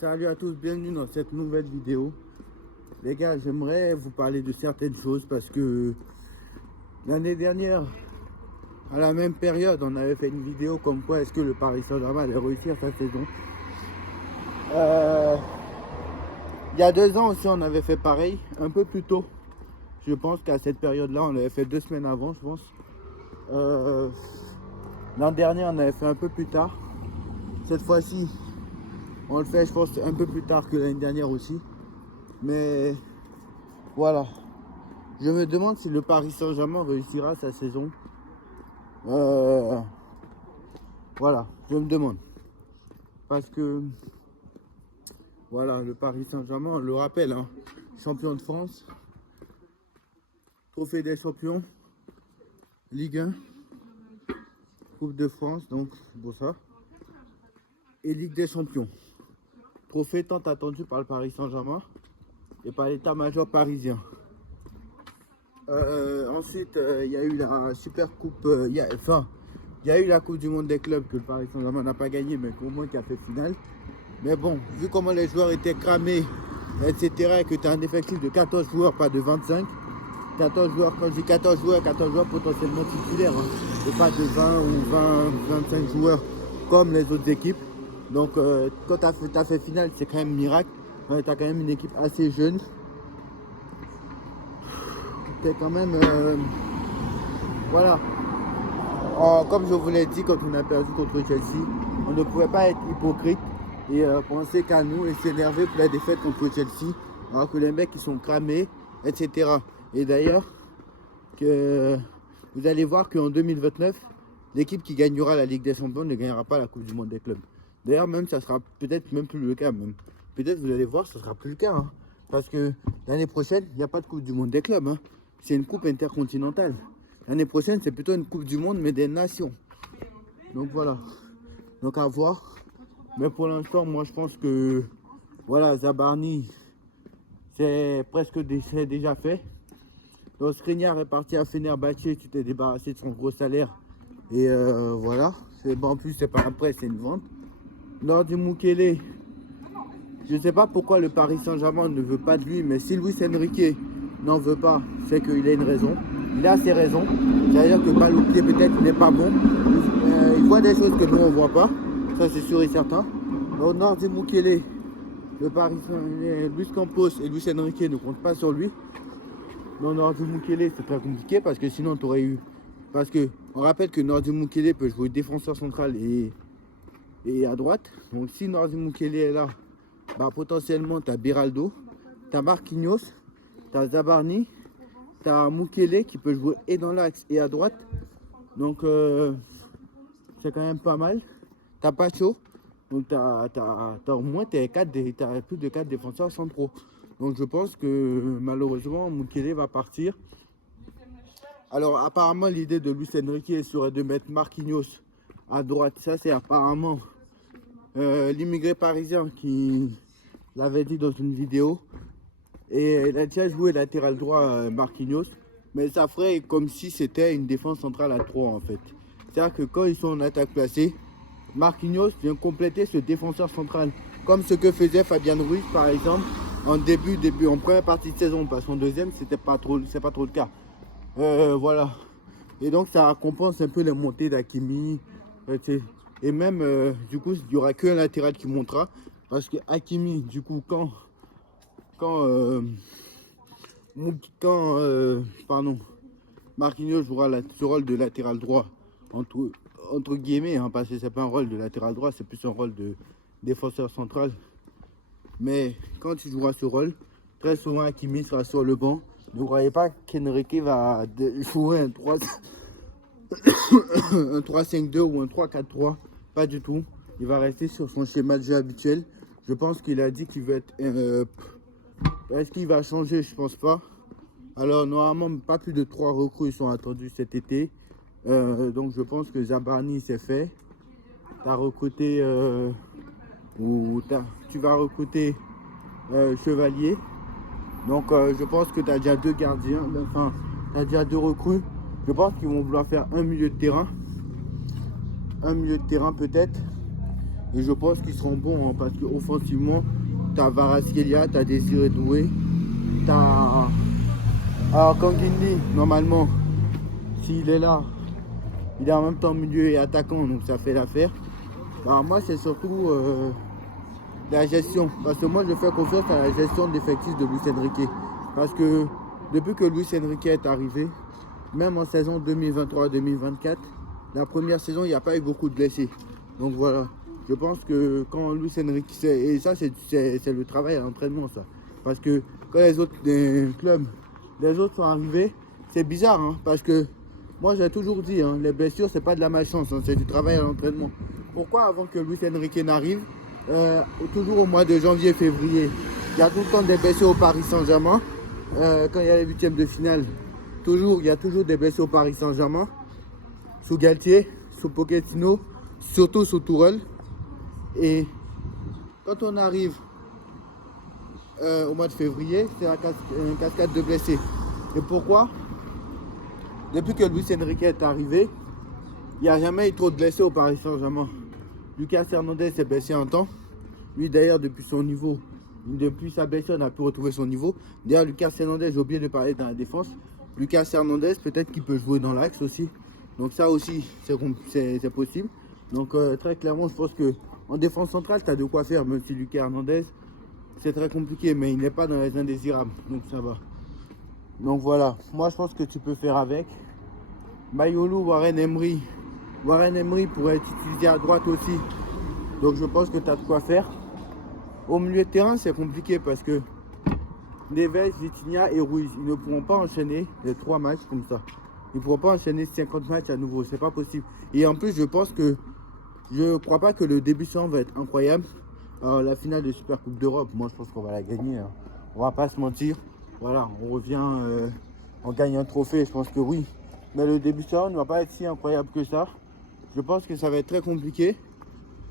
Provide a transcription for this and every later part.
Salut à tous, bienvenue dans cette nouvelle vidéo. Les gars, j'aimerais vous parler de certaines choses parce que l'année dernière, à la même période, on avait fait une vidéo comme quoi est-ce que le Paris Saint-Germain allait réussir sa saison. Il y a 2 ans aussi, on avait fait pareil, un peu plus tôt. Je pense qu'à cette période-là, on l'avait fait 2 semaines avant, je pense. L'an dernier, on avait fait un peu plus tard. Cette fois-ci, on le fait, je pense, un peu plus tard que l'année dernière aussi. Mais voilà. Je me demande si le Paris Saint-Germain réussira sa saison. Voilà, je me demande. Parce que, voilà, le Paris Saint-Germain, on le rappelle, hein, champion de France, trophée des champions, Ligue 1, Coupe de France, donc pour ça, et Ligue des champions. Trophée tant attendu par le Paris Saint-Germain et par l'état-major parisien. Ensuite, il y a eu la Super Coupe, il y a eu la Coupe du Monde des clubs que le Paris Saint-Germain n'a pas gagné, mais au moins qui a fait finale. Mais bon, vu comment les joueurs étaient cramés, etc., et que tu as un effectif de 14 joueurs, pas de 25, 14 joueurs, quand je dis 14 joueurs potentiellement titulaires, hein, et pas de 20 ou 20, 25 joueurs comme les autres équipes. Donc, quand tu as fait finale, c'est quand même miracle. Tu as quand même une équipe assez jeune. C'est quand même, voilà. Comme je vous l'ai dit, quand on a perdu contre Chelsea, on ne pouvait pas être hypocrite et penser qu'à nous et s'énerver pour la défaite contre Chelsea, alors que les mecs ils sont cramés, etc. Et d'ailleurs, que vous allez voir qu'en 2029, l'équipe qui gagnera la Ligue des Champions ne gagnera pas la Coupe du Monde des clubs. D'ailleurs, même ça sera peut-être même plus le cas. Peut-être vous allez voir, ça sera plus le cas. Hein, parce que l'année prochaine, il n'y a pas de Coupe du Monde des clubs. Hein. C'est une coupe intercontinentale. L'année prochaine, c'est plutôt une Coupe du Monde, mais des nations. Donc voilà. Donc à voir. Mais pour l'instant, moi je pense que voilà, Zabarni, c'est presque déjà fait. Donc Skriniar est parti à Fenerbahçe, tu t'es débarrassé de son gros salaire. Et voilà. Bon, en plus, c'est pas un prêt, c'est une vente. Nordi Mukiele, je ne sais pas pourquoi le Paris Saint-Germain ne veut pas de lui, mais si Luis Enrique n'en veut pas, c'est qu'il a une raison. Il a ses raisons. C'est-à-dire que balle au pied peut-être n'est pas bon. Il voit des choses que nous on ne voit pas. Ça c'est sûr et certain. Donc Nordi Mukiele, le Paris Saint-Germain, Luis Campos et Luis Enrique ne comptent pas sur lui. Donc Nordi Mukiele c'est très compliqué parce que sinon tu aurais eu. Parce que on rappelle que Nordi Mukiele peut jouer défenseur central et à droite. Donc si Nordi Mukiele est là, bah, potentiellement tu as Beraldo, tu as Marquinhos, tu as Zabarni, tu as Mukiele qui peut jouer et dans l'axe et à droite. Donc c'est quand même pas mal. Tu as Pacho, donc tu as au moins plus de 4 défenseurs centraux. Donc je pense que malheureusement Mukiele va partir. Alors apparemment l'idée de Luis Enrique serait de mettre Marquinhos à droite. Ça c'est apparemment l'immigré parisien qui l'avait dit dans une vidéo. Et il a déjà joué latéral droit Marquinhos. Mais ça ferait comme si c'était une défense centrale à 3 en fait. C'est-à-dire que quand ils sont en attaque placée, Marquinhos vient compléter ce défenseur central. Comme ce que faisait Fabian Ruiz par exemple en première partie de saison. Parce qu'en deuxième, c'est pas trop le cas. Voilà. Et donc ça compense un peu les montées d'Hakimi. Et même, du coup, il n'y aura qu'un latéral qui montera. Parce que Hakimi, du coup, Marquinhos jouera ce rôle de latéral droit, entre guillemets, hein, parce que c'est pas un rôle de latéral droit, c'est plus un rôle de défenseur central. Mais quand il jouera ce rôle, très souvent Hakimi sera sur le banc. Ne croyez pas qu'Enrique va jouer un 3-5-2 ou un 3-4-3. Pas du tout. Il va rester sur son schéma de jeu habituel. Je pense qu'il a dit qu'il va être... Est-ce qu'il va changer? Je pense pas. Alors normalement, pas plus de 3 recrues sont attendues cet été. Donc je pense que Zabarni c'est fait. Tu as recruté... tu vas recruter Chevalier. Donc je pense que tu as déjà 2 gardiens. Enfin, tu as déjà 2 recrues. Je pense qu'ils vont vouloir faire un milieu de terrain. Un milieu de terrain peut-être. Et je pense qu'ils seront bons, hein, parce qu'offensivement, tu as Kvaratskhelia, tu as Désiré Doué, tu as... Alors Kanguindi, normalement, s'il est là, il est en même temps milieu et attaquant, donc ça fait l'affaire. Alors moi, c'est surtout la gestion, parce que moi, je fais confiance à la gestion d'effectifs de Luis Enrique. Parce que depuis que Luis Enrique est arrivé, même en saison 2023-2024, la première saison, il n'y a pas eu beaucoup de blessés. Donc voilà, je pense que quand Luis Enrique, et ça c'est le travail à l'entraînement, ça. Parce que quand les autres clubs, les autres sont arrivés, c'est bizarre, hein, parce que moi j'ai toujours dit, hein, les blessures c'est pas de la malchance, hein, c'est du travail à l'entraînement. Pourquoi avant que Luis Enrique n'arrive, toujours au mois de janvier-février, il y a tout le temps des blessures au Paris Saint-Germain, quand il y a les huitièmes de finale, il y a toujours des blessures au Paris Saint-Germain, sous Galtier, sous Pochettino, surtout sous Tourelle. Et quand on arrive au mois de février, c'est une cascade de blessés. Et pourquoi? Depuis que Luis Enrique est arrivé, il n'y a jamais eu trop de blessés au Paris Saint-Germain. Lucas Hernandez s'est blessé un temps. Lui d'ailleurs depuis sa blessure, il n'a pu retrouver son niveau. D'ailleurs Lucas Hernandez, j'ai oublié de parler dans la défense. Lucas Hernandez, peut-être qu'il peut jouer dans l'axe aussi. Donc ça aussi, c'est possible. Donc très clairement, je pense qu'en défense centrale, tu as de quoi faire. Même si Lucas Hernandez, c'est très compliqué, mais il n'est pas dans les indésirables. Donc ça va. Donc voilà, moi je pense que tu peux faire avec. Mayolo, Warren Emery. Warren Emery pourrait être utilisé à droite aussi. Donc je pense que tu as de quoi faire. Au milieu de terrain, c'est compliqué parce que Neves, Vitinha et Ruiz, ils ne pourront pas enchaîner les 3 matchs comme ça. Ils ne pourront pas enchaîner 50 matchs à nouveau, c'est pas possible. Et en plus, je ne crois pas que le début de saison va être incroyable. Alors, la finale de Super Coupe d'Europe, moi je pense qu'on va la gagner, hein. On va pas se mentir. Voilà, on revient, on gagne un trophée, je pense que oui. Mais le début de saison ne va pas être si incroyable que ça. Je pense que ça va être très compliqué.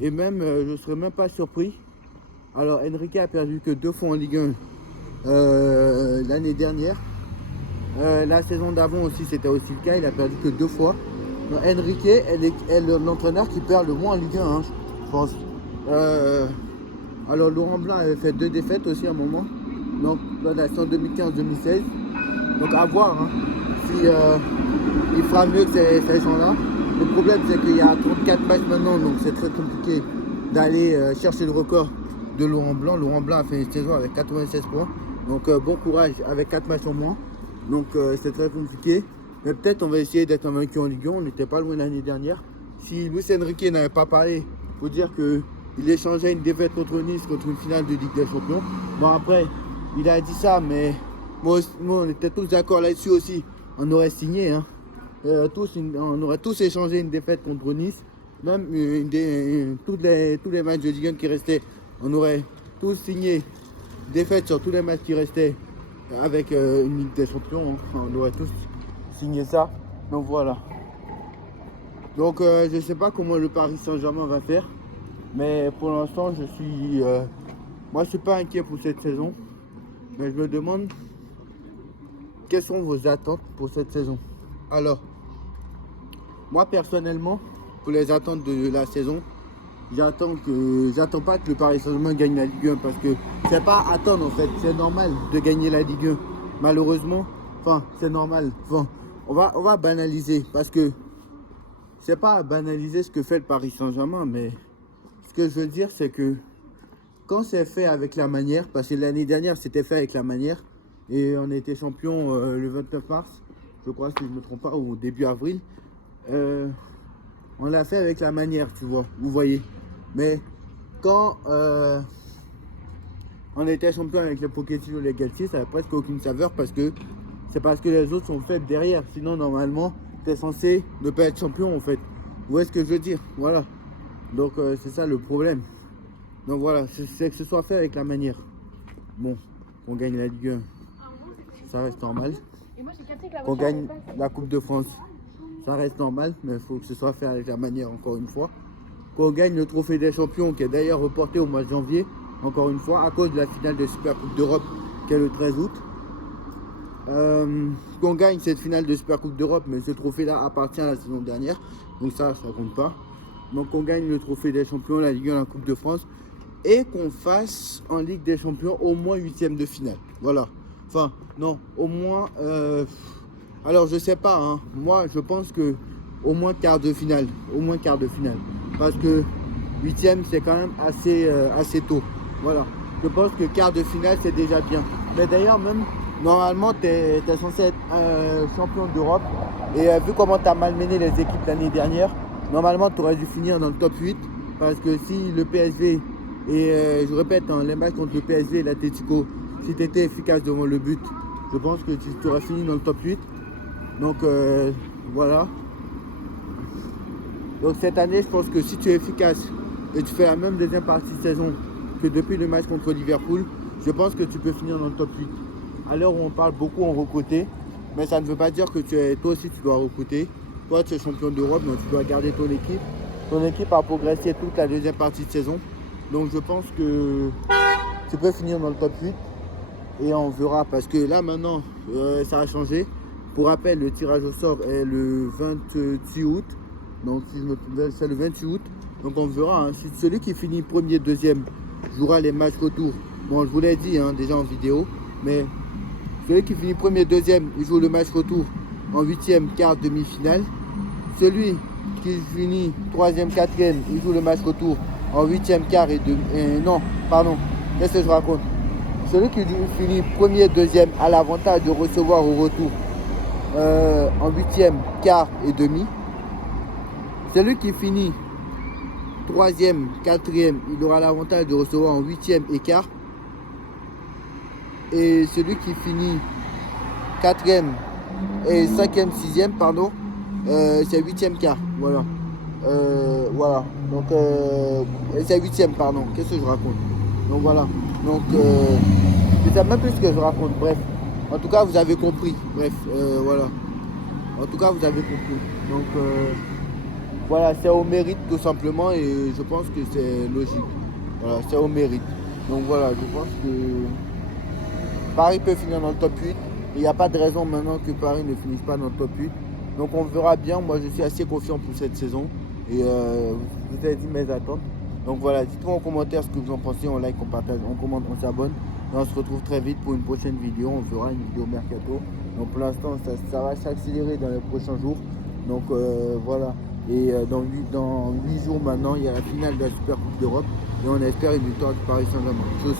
Et même, je ne serais même pas surpris. Alors, Enrique a perdu que 2 fois en Ligue 1 l'année dernière. La saison d'avant aussi, c'était aussi le cas. Il a perdu que 2 fois. Donc, Enrique est l'entraîneur qui perd le moins en Ligue 1, hein, je pense. Alors, Laurent Blanc avait fait 2 défaites aussi à un moment. Donc, dans la saison 2015-2016. Donc, à voir, hein, si il fera mieux que ces gens-là. Le problème, c'est qu'il y a 34 matchs maintenant, donc c'est très compliqué d'aller chercher le record de Laurent Blanc. Laurent Blanc a fait une saison avec 96 points. Donc, bon courage avec 4 matchs en moins. Donc, c'est très compliqué. Mais peut-être on va essayer d'être invaincu en Ligue 1. On n'était pas loin l'année dernière. Si Luis Enrique n'avait pas parlé, il faut dire qu'il échangeait une défaite contre Nice, contre une finale de Ligue des Champions. Bon, après, il a dit ça, mais moi, on était tous d'accord là-dessus aussi. On aurait signé, hein. On aurait tous échangé une défaite contre Nice. Même tous les matchs de Ligue 1 qui restaient, on aurait tous signé défaite sur tous les matchs qui restaient avec une Ligue des Champions. Hein. On aurait tous signé ça. Donc voilà. Donc je ne sais pas comment le Paris Saint-Germain va faire. Mais pour l'instant, moi, je suis pas inquiet pour cette saison. Mais je me demande quelles sont vos attentes pour cette saison. Alors, moi personnellement, pour les attentes de la saison, j'attends pas que le Paris Saint-Germain gagne la Ligue 1 parce que c'est pas attendre en fait, c'est normal de gagner la Ligue 1. Malheureusement, c'est normal. On va banaliser parce que c'est pas banaliser ce que fait le Paris Saint-Germain, mais ce que je veux dire c'est que quand c'est fait avec la manière, parce que l'année dernière c'était fait avec la manière et on a été champion le 29 mars, je crois si je ne me trompe pas, ou début avril, on l'a fait avec la manière, tu vois, vous voyez. Mais quand on était champion avec les Pochettino et les Galtier, ça n'a presque aucune saveur parce que c'est parce que les autres sont faits derrière. Sinon, normalement, tu es censé ne pas être champion en fait. Vous voyez ce que je veux dire? Voilà. Donc, c'est ça le problème. Donc voilà, c'est que ce soit fait avec la manière. Bon, on gagne la Ligue 1, ça reste normal. Qu'on gagne la Coupe de France, ça reste normal, mais il faut que ce soit fait avec la manière encore une fois. Qu'on gagne le trophée des champions, qui est d'ailleurs reporté au mois de janvier, encore une fois, à cause de la finale de Super Coupe d'Europe, qui est le 13 août. Qu'on gagne cette finale de Super Coupe d'Europe, mais ce trophée-là appartient à la saison dernière, donc ça compte pas. Donc qu'on gagne le trophée des champions, la Ligue 1, la Coupe de France, et qu'on fasse en Ligue des champions au moins 8e de finale. Voilà. Enfin, non, au moins... alors, je sais pas, hein. Moi, je pense que au moins quart de finale. Au moins quart de finale. Parce que 8e, c'est quand même assez tôt. Voilà. Je pense que quart de finale, c'est déjà bien. Mais d'ailleurs, même, normalement, tu es censé être champion d'Europe. Et vu comment tu as malmené les équipes l'année dernière, normalement, tu aurais dû finir dans le top 8. Parce que si le PSG, et je répète, hein, les matchs contre le PSG et l'Atlético, si tu étais efficace devant le but, je pense que tu aurais fini dans le top 8. Donc voilà. Donc cette année, je pense que si tu es efficace et tu fais la même deuxième partie de saison que depuis le match contre Liverpool, je pense que tu peux finir dans le top 8. À l'heure où on parle beaucoup en recruter, mais ça ne veut pas dire que toi aussi tu dois recruter. Toi tu es champion d'Europe, donc tu dois garder ton équipe. Ton équipe a progressé toute la deuxième partie de saison. Donc je pense que tu peux finir dans le top 8. Et on verra parce que là maintenant ça a changé. Pour rappel, le tirage au sort est le 28 août. Donc si c'est le 28 août. Donc on verra. Hein. Si celui qui finit premier, deuxième jouera les matchs retour. Bon, je vous l'ai dit hein, déjà en vidéo. Mais celui qui finit premier, deuxième, il joue le match retour en 8e, quart, demi-finale. Celui qui finit troisième, quatrième, il joue le match retour en 8e, quart et demi. Non, pardon. Qu'est-ce que je raconte? Celui qui finit premier, deuxième a l'avantage de recevoir au retour en 8e, quart et demi. Celui qui finit 3e, 4e, il aura l'avantage de recevoir en 8e et quart. Et celui qui finit 4e et 5e, 6e, pardon, c'est 8e quart. Voilà. Voilà. Donc, c'est 8e, pardon. Qu'est-ce que je raconte? Donc voilà. Donc, je ne sais même plus ce que je raconte. Bref. En tout cas, vous avez compris. Bref, voilà. En tout cas, vous avez compris. Donc, voilà, c'est au mérite tout simplement et je pense que c'est logique. Voilà, c'est au mérite. Donc voilà, je pense que Paris peut finir dans le top 8. Il n'y a pas de raison maintenant que Paris ne finisse pas dans le top 8. Donc on verra bien. Moi, je suis assez confiant pour cette saison. Et je vous ai dit mes attentes. Donc voilà, dites-moi en commentaire ce que vous en pensez. On like, on partage, on commente, on s'abonne. Et on se retrouve très vite pour une prochaine vidéo. On fera une vidéo mercato. Donc pour l'instant, ça va s'accélérer dans les prochains jours. Donc voilà. Et dans 8 jours maintenant, il y a la finale de la Super Coupe d'Europe. Et on espère une victoire du Paris Saint-Germain. Tchuss.